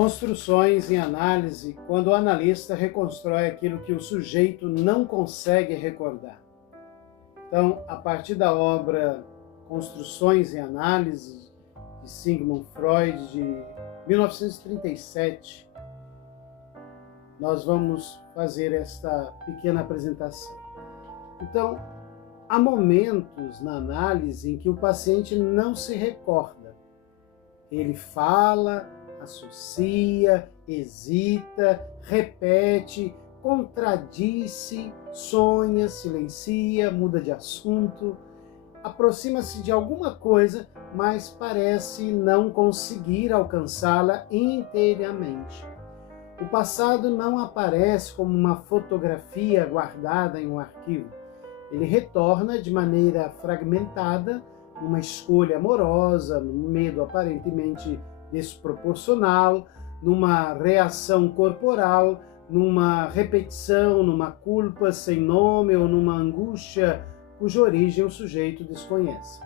Construções em análise, quando o analista reconstrói aquilo que o sujeito não consegue recordar. Então, a partir da obra Construções em Análise, de Sigmund Freud, de 1937, nós vamos fazer esta pequena apresentação. Então, há momentos na análise em que o paciente não se recorda. Ele fala, associa, hesita, repete, contradiz-se, sonha, silencia, muda de assunto, aproxima-se de alguma coisa, mas parece não conseguir alcançá-la inteiramente. O passado não aparece como uma fotografia guardada em um arquivo. Ele retorna de maneira fragmentada, numa escolha amorosa, num medo aparentemente desproporcional, numa reação corporal, numa repetição, numa culpa sem nome ou numa angústia cuja origem o sujeito desconhece.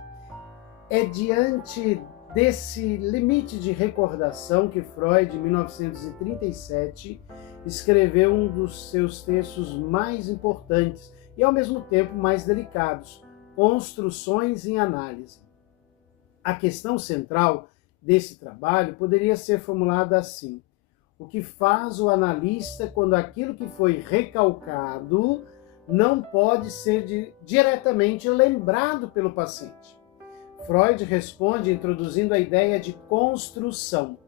É diante desse limite de recordação que Freud, em 1937, escreveu um dos seus textos mais importantes e, ao mesmo tempo, mais delicados, Construções em Análise. A questão central desse trabalho poderia ser formulada assim: o que faz o analista quando aquilo que foi recalcado não pode ser diretamente lembrado pelo paciente? Freud responde introduzindo a ideia de construção.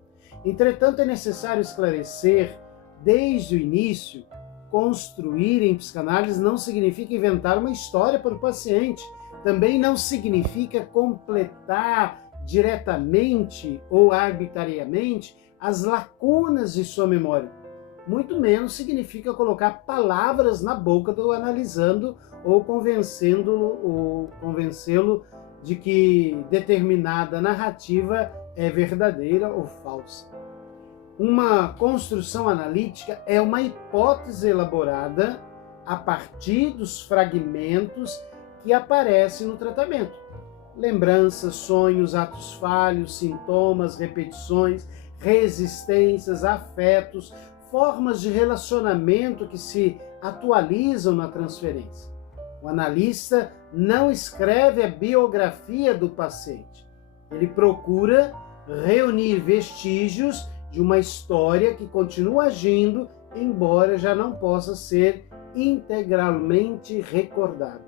Entretanto, é necessário esclarecer, desde o início, construir em psicanálise não significa inventar uma história para o paciente. Também não significa completar diretamente ou arbitrariamente as lacunas de sua memória. Muito menos significa colocar palavras na boca do analisando ou convencê-lo de que determinada narrativa é verdadeira ou falsa. Uma construção analítica é uma hipótese elaborada a partir dos fragmentos que aparecem no tratamento. Lembranças, sonhos, atos falhos, sintomas, repetições, resistências, afetos, formas de relacionamento que se atualizam na transferência. O analista não escreve a biografia do paciente. Ele procura reunir vestígios de uma história que continua agindo, embora já não possa ser integralmente recordada.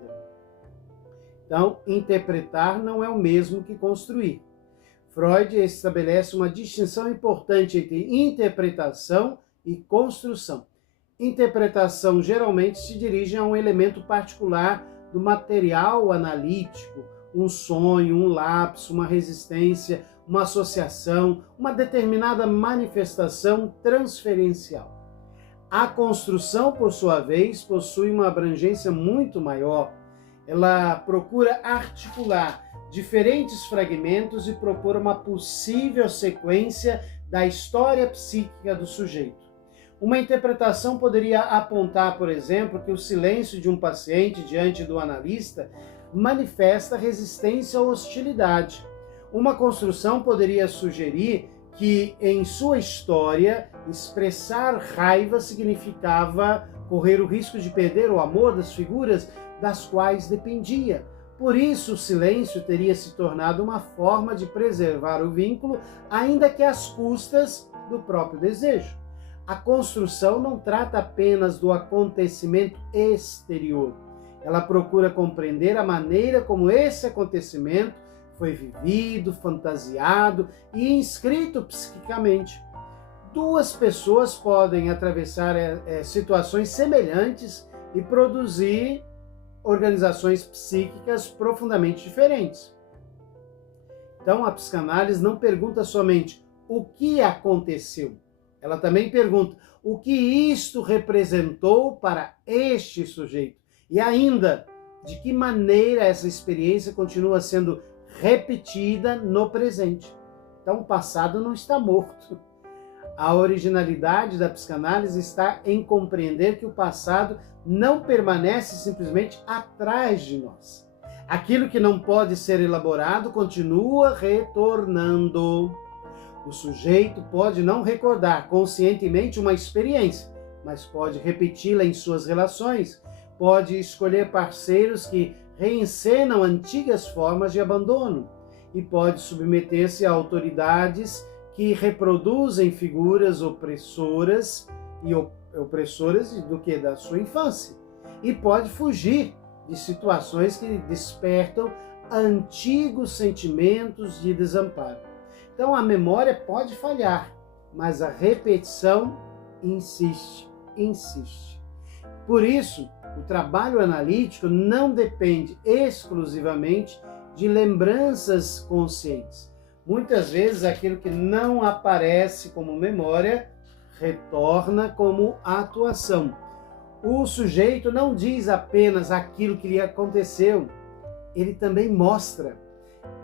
Então, interpretar não é o mesmo que construir. Freud estabelece uma distinção importante entre interpretação e construção. Interpretação geralmente se dirige a um elemento particular do material analítico, um sonho, um lapso, uma resistência, uma associação, uma determinada manifestação transferencial. A construção, por sua vez, possui uma abrangência muito maior. Ela procura articular diferentes fragmentos e propor uma possível sequência da história psíquica do sujeito. Uma interpretação poderia apontar, por exemplo, que o silêncio de um paciente diante do analista manifesta resistência ou hostilidade. Uma construção poderia sugerir que, em sua história, expressar raiva significava correr o risco de perder o amor das figuras das quais dependia. Por isso, o silêncio teria se tornado uma forma de preservar o vínculo, ainda que às custas do próprio desejo. A construção não trata apenas do acontecimento exterior. Ela procura compreender a maneira como esse acontecimento foi vivido, fantasiado e inscrito psiquicamente. Duas pessoas podem atravessar situações semelhantes e produzir organizações psíquicas profundamente diferentes. Então, a psicanálise não pergunta somente o que aconteceu. Ela também pergunta o que isto representou para este sujeito e ainda de que maneira essa experiência continua sendo repetida no presente. Então, o passado não está morto. A originalidade da psicanálise está em compreender que o passado não permanece simplesmente atrás de nós. Aquilo que não pode ser elaborado continua retornando. O sujeito pode não recordar conscientemente uma experiência, mas pode repeti-la em suas relações, pode escolher parceiros que reencenam antigas formas de abandono e pode submeter-se a autoridades que reproduzem figuras opressoras do que da sua infância, e pode fugir de situações que despertam antigos sentimentos de desamparo. Então a memória pode falhar, mas a repetição insiste. Por isso, o trabalho analítico não depende exclusivamente de lembranças conscientes. Muitas vezes aquilo que não aparece como memória retorna como atuação. O sujeito não diz apenas aquilo que lhe aconteceu, ele também mostra.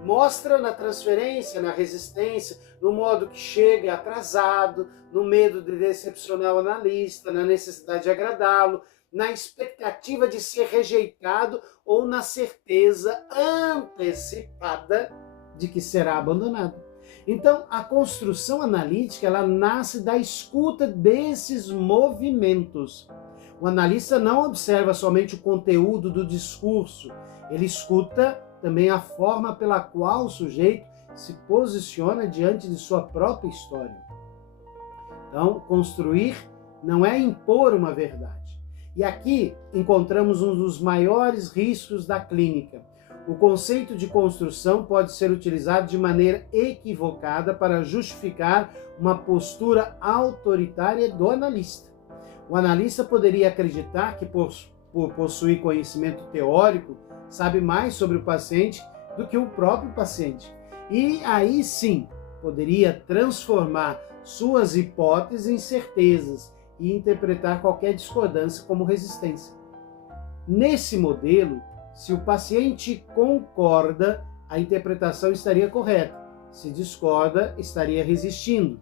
Mostra na transferência, na resistência, no modo que chega atrasado, no medo de decepcionar o analista, na necessidade de agradá-lo, na expectativa de ser rejeitado ou na certeza antecipada de que será abandonado. Então, a construção analítica, ela nasce da escuta desses movimentos. O analista não observa somente o conteúdo do discurso, ele escuta também a forma pela qual o sujeito se posiciona diante de sua própria história. Então, construir não é impor uma verdade. E aqui encontramos um dos maiores riscos da clínica. O conceito de construção pode ser utilizado de maneira equivocada para justificar uma postura autoritária do analista. O analista poderia acreditar que, por possuir conhecimento teórico, sabe mais sobre o paciente do que o próprio paciente. E aí sim, poderia transformar suas hipóteses em certezas e interpretar qualquer discordância como resistência. Nesse modelo, se o paciente concorda, a interpretação estaria correta. Se discorda, estaria resistindo.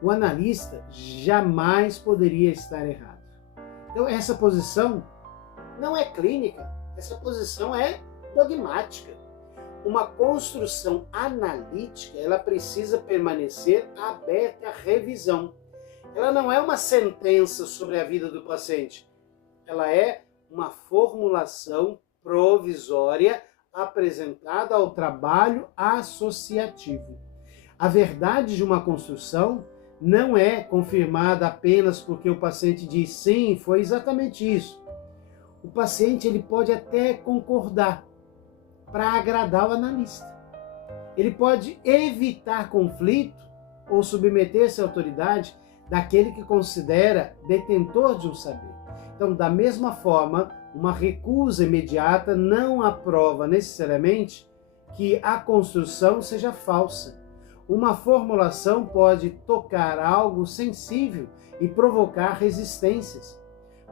O analista jamais poderia estar errado. Então, essa posição não é clínica, essa posição é dogmática. Uma construção analítica, ela precisa permanecer aberta à revisão. Ela não é uma sentença sobre a vida do paciente. Ela é uma formulação provisória apresentada ao trabalho associativo. A verdade de uma construção não é confirmada apenas porque o paciente diz sim, foi exatamente isso. O paciente ele pode até concordar para agradar o analista. Ele pode evitar conflito ou submeter-se à autoridade daquele que considera detentor de um saber. Então, da mesma forma, uma recusa imediata não aprova necessariamente que a construção seja falsa. Uma formulação pode tocar algo sensível e provocar resistências.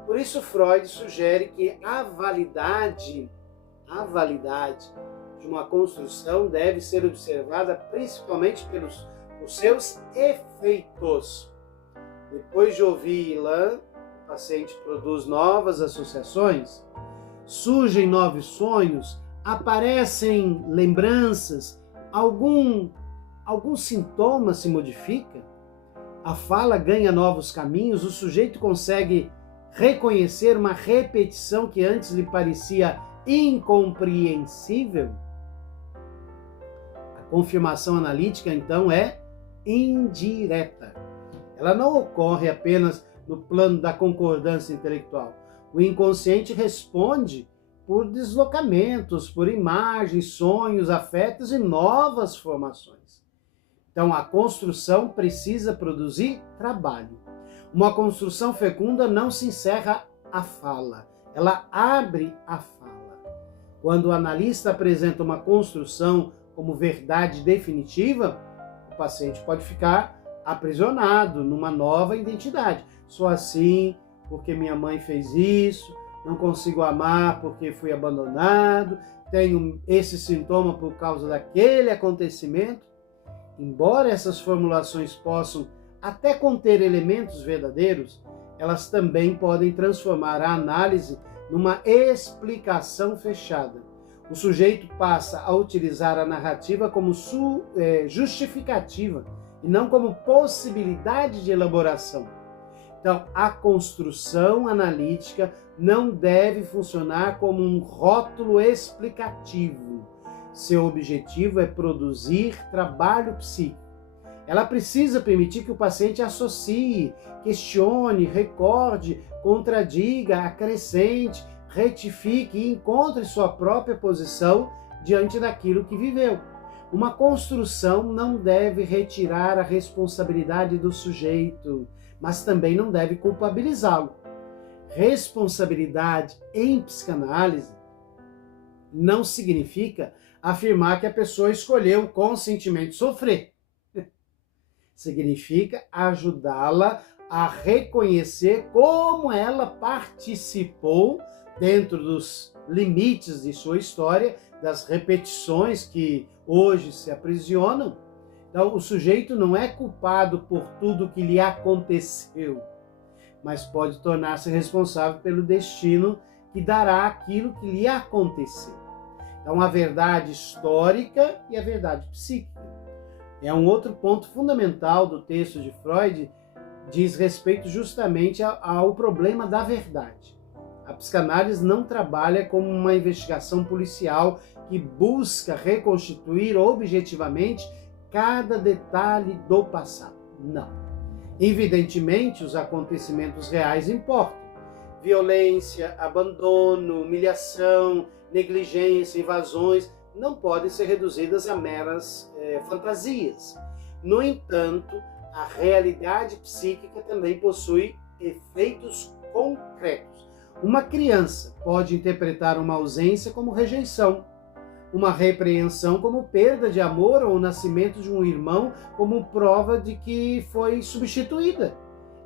Por isso, Freud sugere que a validade de uma construção deve ser observada principalmente pelos seus efeitos. Depois de ouvi-la, o paciente produz novas associações, surgem novos sonhos, aparecem lembranças, algum sintoma se modifica, a fala ganha novos caminhos, o sujeito consegue reconhecer uma repetição que antes lhe parecia incompreensível. A confirmação analítica, então, é indireta. Ela não ocorre apenas no plano da concordância intelectual. O inconsciente responde por deslocamentos, por imagens, sonhos, afetos e novas formações. Então, a construção precisa produzir trabalho. Uma construção fecunda não se encerra a fala, ela abre a fala. Quando o analista apresenta uma construção como verdade definitiva, o paciente pode ficar aprisionado numa nova identidade. Sou assim porque minha mãe fez isso, não consigo amar porque fui abandonado, tenho esse sintoma por causa daquele acontecimento. Embora essas formulações possam até conter elementos verdadeiros, elas também podem transformar a análise numa explicação fechada. O sujeito passa a utilizar a narrativa como justificativa e não como possibilidade de elaboração. Então, a construção analítica não deve funcionar como um rótulo explicativo. Seu objetivo é produzir trabalho psíquico. Ela precisa permitir que o paciente associe, questione, recorde, contradiga, acrescente, retifique e encontre sua própria posição diante daquilo que viveu. Uma construção não deve retirar a responsabilidade do sujeito, mas também não deve culpabilizá-lo. Responsabilidade em psicanálise não significa afirmar que a pessoa escolheu conscientemente sofrer. Significa ajudá-la a reconhecer como ela participou dentro dos limites de sua história, das repetições que hoje se aprisionam. Então, o sujeito não é culpado por tudo que lhe aconteceu, mas pode tornar-se responsável pelo destino que dará aquilo que lhe aconteceu. Então, a verdade histórica e a verdade psíquica. É um outro ponto fundamental do texto de Freud, diz respeito justamente ao problema da verdade. A psicanálise não trabalha como uma investigação policial que busca reconstituir objetivamente cada detalhe do passado. Não. Evidentemente, os acontecimentos reais importam. Violência, abandono, humilhação, negligência, invasões não podem ser reduzidas a meras fantasias. No entanto, a realidade psíquica também possui efeitos concretos. Uma criança pode interpretar uma ausência como rejeição, uma repreensão como perda de amor ou o nascimento de um irmão como prova de que foi substituída.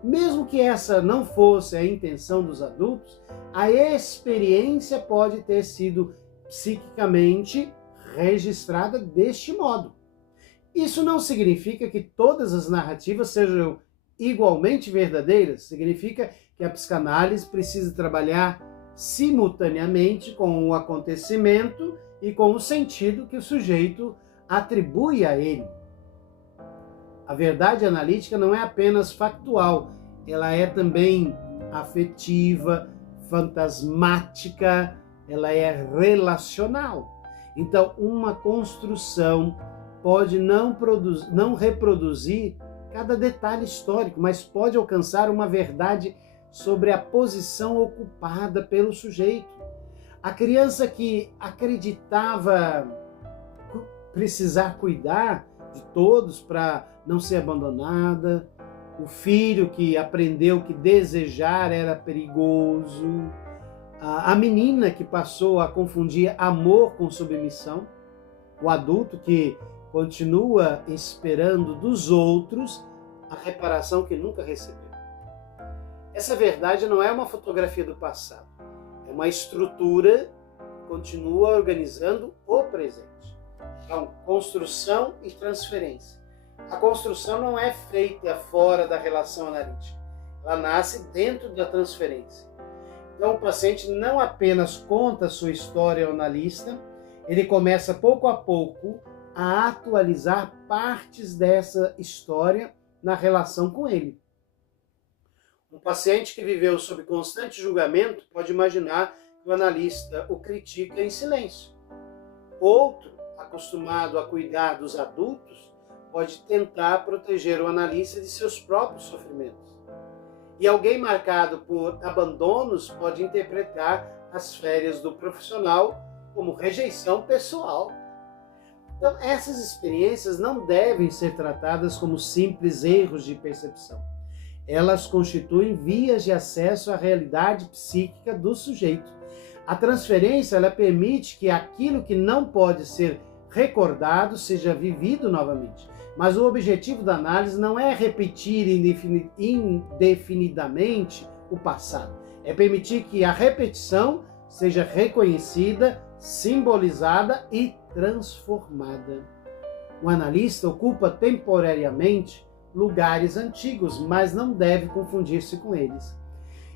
Mesmo que essa não fosse a intenção dos adultos, a experiência pode ter sido psiquicamente registrada deste modo. Isso não significa que todas as narrativas sejam igualmente verdadeiras, significa que a psicanálise precisa trabalhar simultaneamente com o acontecimento e com o sentido que o sujeito atribui a ele. A verdade analítica não é apenas factual, ela é também afetiva, fantasmática, ela é relacional. Então, uma construção pode não reproduzir cada detalhe histórico, mas pode alcançar uma verdade sobre a posição ocupada pelo sujeito. A criança que acreditava precisar cuidar de todos para não ser abandonada, o filho que aprendeu que desejar era perigoso, a menina que passou a confundir amor com submissão, o adulto que continua esperando dos outros a reparação que nunca recebeu. Essa verdade não é uma fotografia do passado, é uma estrutura que continua organizando o presente. Então, construção e transferência. A construção não é feita fora da relação analítica, ela nasce dentro da transferência. Então, o paciente não apenas conta a sua história ao analista, ele começa pouco a pouco a atualizar partes dessa história na relação com ele. Um paciente que viveu sob constante julgamento pode imaginar que o analista o critica em silêncio. Outro, acostumado a cuidar dos adultos, pode tentar proteger o analista de seus próprios sofrimentos. E alguém marcado por abandonos pode interpretar as férias do profissional como rejeição pessoal. Então, essas experiências não devem ser tratadas como simples erros de percepção. Elas constituem vias de acesso à realidade psíquica do sujeito. A transferência, ela permite que aquilo que não pode ser recordado seja vivido novamente. Mas o objetivo da análise não é repetir indefinidamente o passado. É permitir que a repetição seja reconhecida, simbolizada e transformada. O analista ocupa temporariamente lugares antigos, mas não deve confundir-se com eles.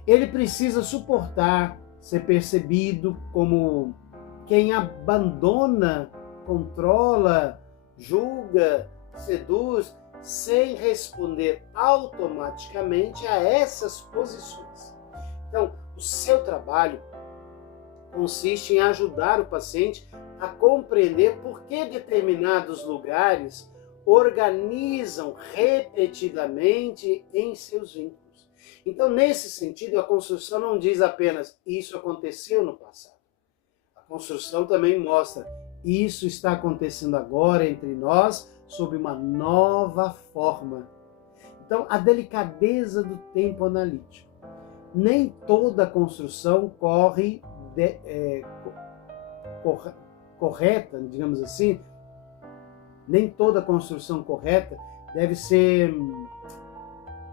Ele precisa suportar ser percebido como quem abandona, controla, julga, seduz sem responder automaticamente a essas posições. Então, o seu trabalho consiste em ajudar o paciente a compreender por que determinados lugares organizam repetidamente em seus vínculos. Então, nesse sentido, a construção não diz apenas isso aconteceu no passado. A construção também mostra isso está acontecendo agora entre nós sob uma nova forma. Então, a delicadeza do tempo analítico. Nem toda construção corre correta, digamos assim, nem toda construção correta deve ser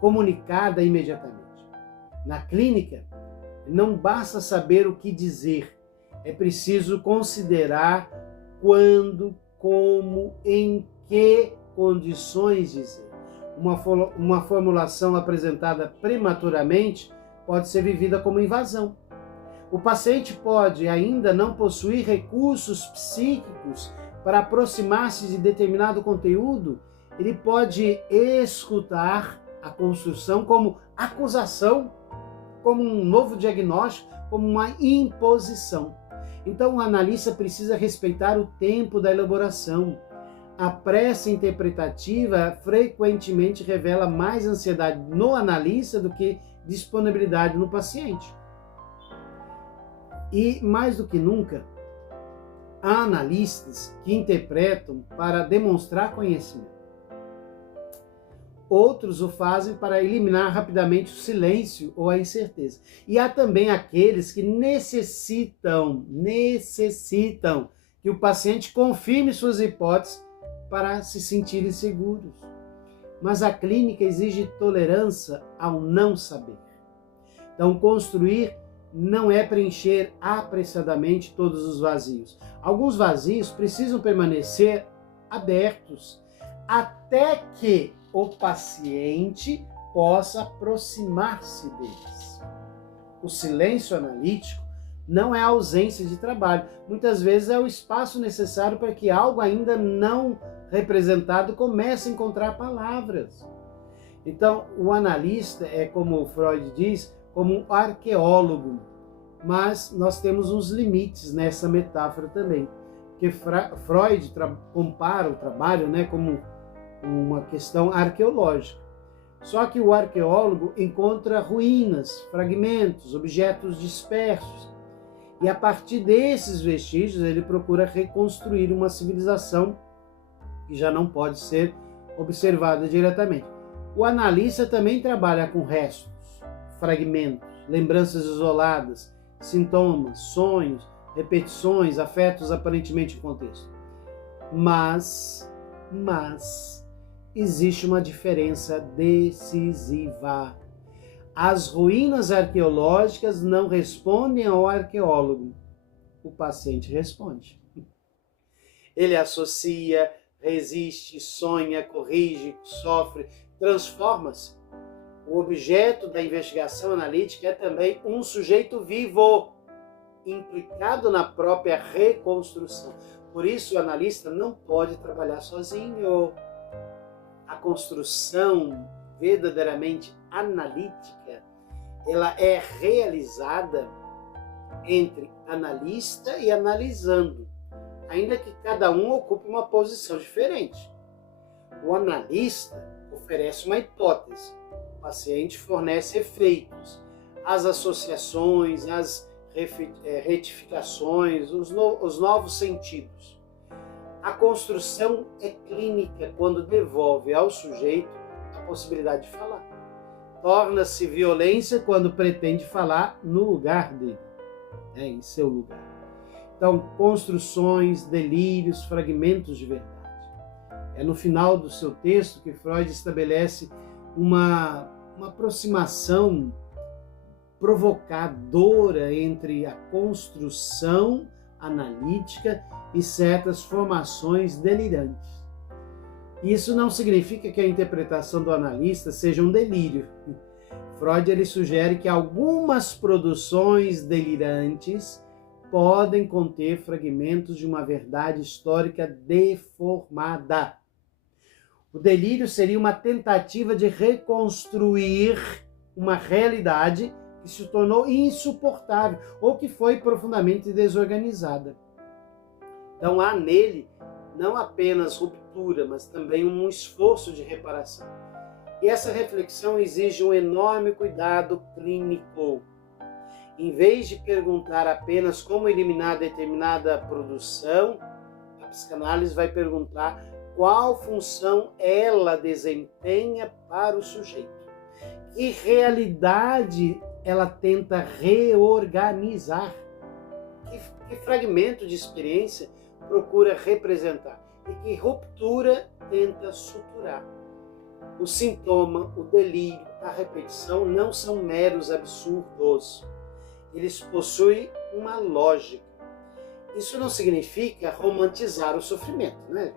comunicada imediatamente. Na clínica, não basta saber o que dizer, é preciso considerar quando, como, em que condições dizer. Uma formulação apresentada prematuramente pode ser vivida como invasão. O paciente pode ainda não possuir recursos psíquicos para aproximar-se de determinado conteúdo. Ele pode escutar a construção como acusação, como um novo diagnóstico, como uma imposição. Então, o analista precisa respeitar o tempo da elaboração. A pressa interpretativa frequentemente revela mais ansiedade no analista do que disponibilidade no paciente. E, mais do que nunca, há analistas que interpretam para demonstrar conhecimento. Outros o fazem para eliminar rapidamente o silêncio ou a incerteza. E há também aqueles que necessitam que o paciente confirme suas hipóteses para se sentirem seguros. Mas a clínica exige tolerância ao não saber. Então, construir não é preencher apressadamente todos os vazios. Alguns vazios precisam permanecer abertos até que o paciente possa aproximar-se deles. O silêncio analítico não é a ausência de trabalho. Muitas vezes é o espaço necessário para que algo ainda não representado comece a encontrar palavras. Então, o analista é, como Freud diz, como um arqueólogo. Mas nós temos uns limites nessa metáfora também. Porque Freud compara o trabalho, como uma questão arqueológica. Só que o arqueólogo encontra ruínas, fragmentos, objetos dispersos. E a partir desses vestígios ele procura reconstruir uma civilização que já não pode ser observada diretamente. O analista também trabalha com restos, fragmentos, lembranças isoladas, sintomas, sonhos, repetições, afetos aparentemente em contexto. Mas existe uma diferença decisiva. As ruínas arqueológicas não respondem ao arqueólogo. O paciente responde. Ele associa, resiste, sonha, corrige, sofre, transforma-se. O objeto da investigação analítica é também um sujeito vivo, implicado na própria reconstrução. Por isso, o analista não pode trabalhar sozinho. A construção verdadeiramente analítica, ela é realizada entre analista e analisando, ainda que cada um ocupe uma posição diferente. O analista oferece uma hipótese, o paciente fornece efeitos, as associações, as retificações, os novos sentidos. A construção é clínica quando devolve ao sujeito a possibilidade de falar. Torna-se violência quando pretende falar no lugar dele, em seu lugar. Então, construções, delírios, fragmentos de verdade. É no final do seu texto que Freud estabelece uma aproximação provocadora entre a construção analítica e certas formações delirantes. Isso não significa que a interpretação do analista seja um delírio. Freud ele sugere que algumas produções delirantes podem conter fragmentos de uma verdade histórica deformada. O delírio seria uma tentativa de reconstruir uma realidade que se tornou insuportável ou que foi profundamente desorganizada. Então há nele não apenas ruptura, mas também um esforço de reparação. E essa reflexão exige um enorme cuidado clínico. Em vez de perguntar apenas como eliminar determinada produção, a psicanálise vai perguntar qual função ela desempenha para o sujeito. Que realidade ela tenta reorganizar? Que fragmento de experiência procura representar? E que ruptura tenta suturar? O sintoma, o delírio, a repetição não são meros absurdos. Eles possuem uma lógica. Isso não significa romantizar o sofrimento, né, gente?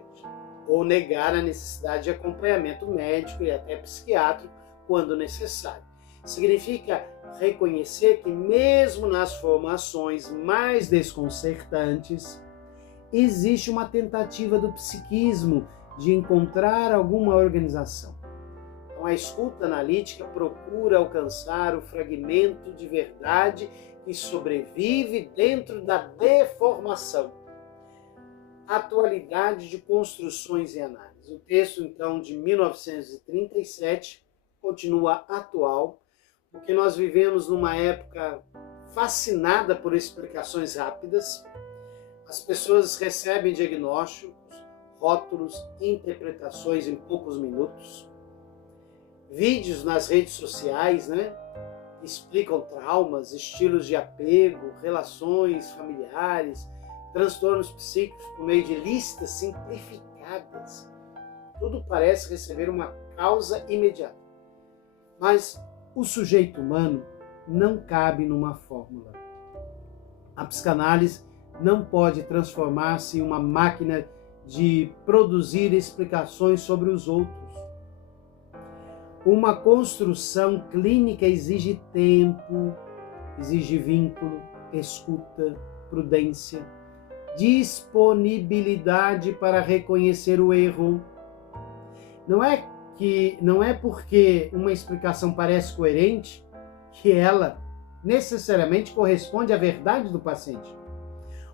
Ou negar a necessidade de acompanhamento médico e até psiquiátrico quando necessário. Significa reconhecer que mesmo nas formações mais desconcertantes, existe uma tentativa do psiquismo de encontrar alguma organização. Então, a escuta analítica procura alcançar o fragmento de verdade que sobrevive dentro da deformação. Atualidade de construções e análise. O texto, então, de 1937 continua atual, porque nós vivemos numa época fascinada por explicações rápidas. As pessoas recebem diagnósticos, rótulos, interpretações em poucos minutos. Vídeos nas redes sociais, né? Explicam traumas, estilos de apego, relações familiares, transtornos psíquicos por meio de listas simplificadas. Tudo parece receber uma causa imediata. Mas o sujeito humano não cabe numa fórmula. A psicanálise não pode transformar-se em uma máquina de produzir explicações sobre os outros. Uma construção clínica exige tempo, exige vínculo, escuta, prudência, disponibilidade para reconhecer o erro. Não é porque uma explicação parece coerente que ela necessariamente corresponde à verdade do paciente.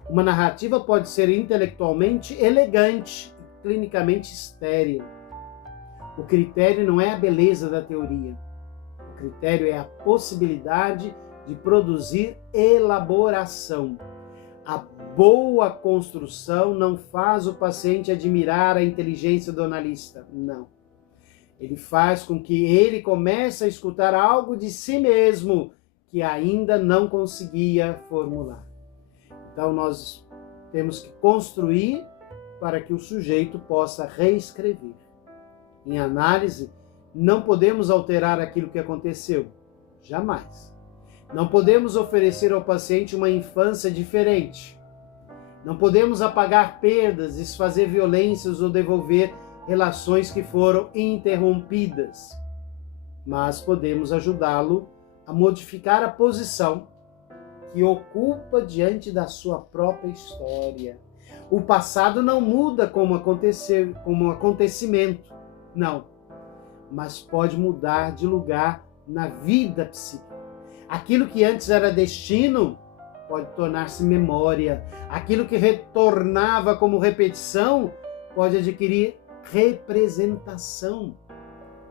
Uma narrativa pode ser intelectualmente elegante e clinicamente estéril. O critério não é a beleza da teoria. O critério é a possibilidade de produzir elaboração. A boa construção não faz o paciente admirar a inteligência do analista. Não. Ele faz com que ele comece a escutar algo de si mesmo que ainda não conseguia formular. Então nós temos que construir para que o sujeito possa reescrever. Em análise, não podemos alterar aquilo que aconteceu. Jamais. Não podemos oferecer ao paciente uma infância diferente. Não podemos apagar perdas, desfazer violências ou devolver relações que foram interrompidas. Mas podemos ajudá-lo a modificar a posição que ocupa diante da sua própria história. O passado não muda como acontecimento, não, mas pode mudar de lugar na vida psíquica. Aquilo que antes era destino pode tornar-se memória. Aquilo que retornava como repetição pode adquirir representação.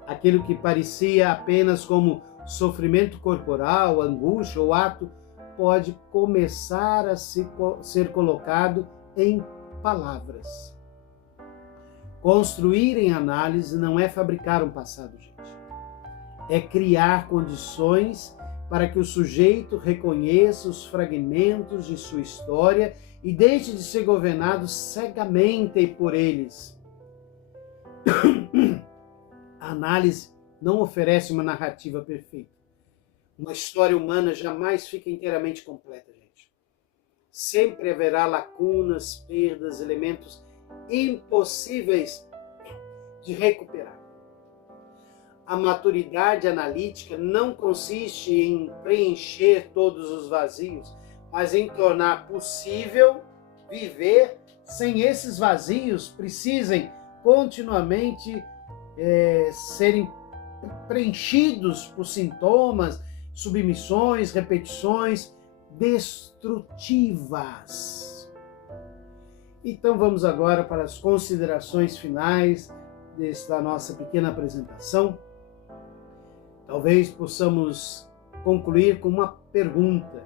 Aquilo que parecia apenas como sofrimento corporal, angústia ou ato pode começar a ser colocado em palavras. Construir em análise não é fabricar um passado, gente. É criar condições para que o sujeito reconheça os fragmentos de sua história e deixe de ser governado cegamente por eles. A análise não oferece uma narrativa perfeita. Uma história humana jamais fica inteiramente completa, gente. Sempre haverá lacunas, perdas, elementos impossíveis de recuperar. A maturidade analítica não consiste em preencher todos os vazios, mas em tornar possível viver sem esses vazios precisem continuamente serem preenchidos por sintomas, submissões, repetições destrutivas. Então vamos agora para as considerações finais desta nossa pequena apresentação. Talvez possamos concluir com uma pergunta: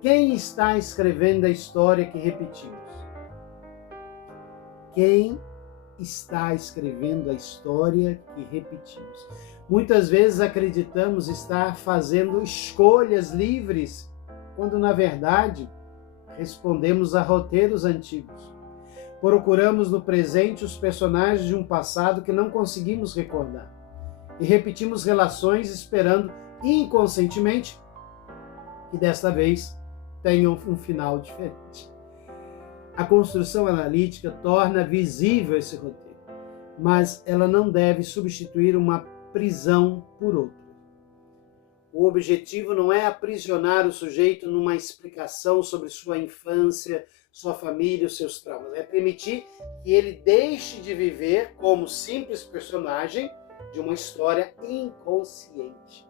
quem está escrevendo a história que repetimos? Quem está escrevendo a história que repetimos? Muitas vezes acreditamos estar fazendo escolhas livres, quando na verdade respondemos a roteiros antigos. Procuramos no presente os personagens de um passado que não conseguimos recordar e repetimos relações esperando inconscientemente que desta vez tenham um final diferente. A construção analítica torna visível esse roteiro, mas ela não deve substituir uma prisão por outra. O objetivo não é aprisionar o sujeito numa explicação sobre sua infância, sua família, os seus traumas. É permitir que ele deixe de viver como simples personagem de uma história inconsciente.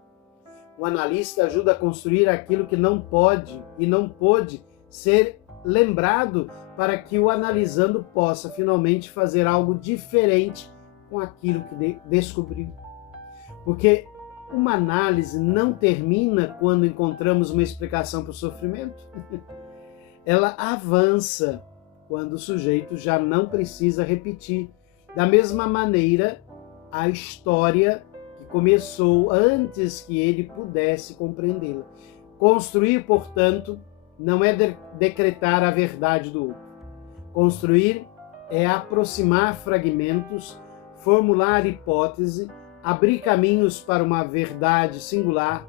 O analista ajuda a construir aquilo que não pode e não pôde ser lembrado para que o analisando possa finalmente fazer algo diferente com aquilo que descobriu. Porque uma análise não termina quando encontramos uma explicação para o sofrimento. Ela avança quando o sujeito já não precisa repetir. Da mesma maneira, a história que começou antes que ele pudesse compreendê-la. Construir, portanto, não é decretar a verdade do outro. Construir é aproximar fragmentos, formular hipótese, abrir caminhos para uma verdade singular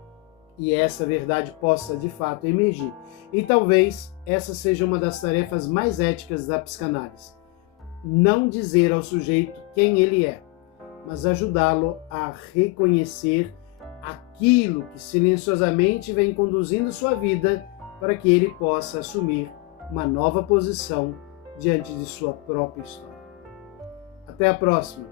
e essa verdade possa de fato emergir. E talvez essa seja uma das tarefas mais éticas da psicanálise. Não dizer ao sujeito quem ele é, mas ajudá-lo a reconhecer aquilo que silenciosamente vem conduzindo sua vida para que ele possa assumir uma nova posição diante de sua própria história. Até a próxima!